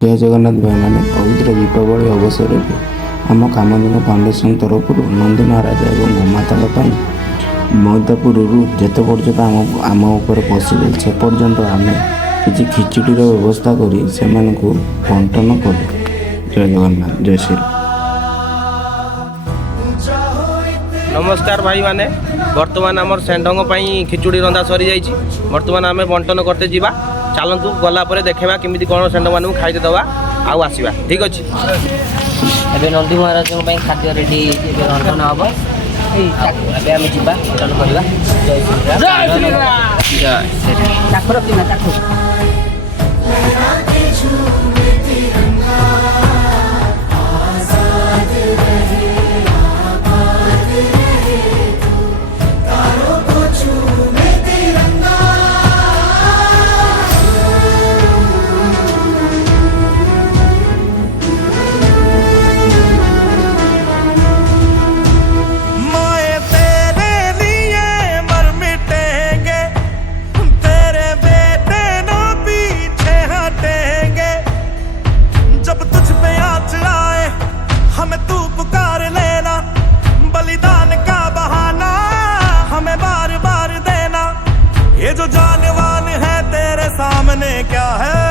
जय जगन्नाथ भाई मैंने पवित्र दीपावली अवसर में आम कामधेनु फाउंडेशन तरफ नंदी महाराज और गोमाता मैदापुर जिते पर्यटन आम उपर पशिले से पर्यंत आम किसी खिचुड़ीर व्यवस्था कर बंटन कलु। जय जगन्नाथ जय श्री। नमस्कार भाई माने बर्तमान आमर सेंडंग खिचुड़ी रंधा सरी जाइए। बर्तमान आम बंटन करते जीवा चलतु गला देखा केमी कौन सेंड मान खाई दवा आउ आसवा ठीक अच्छे। ए नंदी महाराज खाद्य रेडी रंधन हम एम जा रिटर्न करवा। जय श्री राम। ये जो जानवान है तेरे सामने क्या है,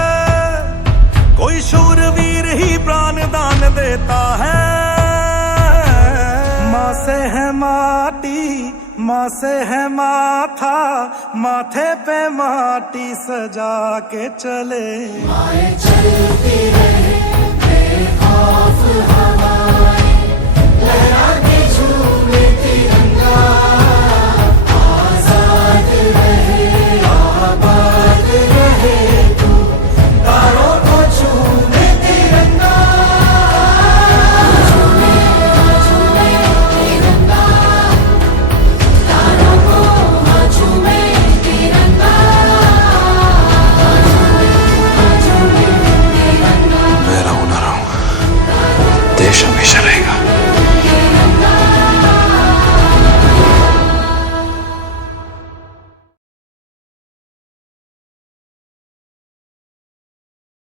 कोई शूरवीर ही प्राण दान देता है। माँ से है माटी, माँ से है माथा, माथे पे माटी सजा के चले। माए चलती रहे बेखौफ हवाएं, लहरा के झूमे तिरंगा, आजाद रहे आबाद रहे तू, तारों को झूमे तिरंगा, झूमे झूमे तिरंगा, तारों को झूमे तिरंगा, झूमे तिरंगा। मैं रहूं ना रहूं, देश हमेशा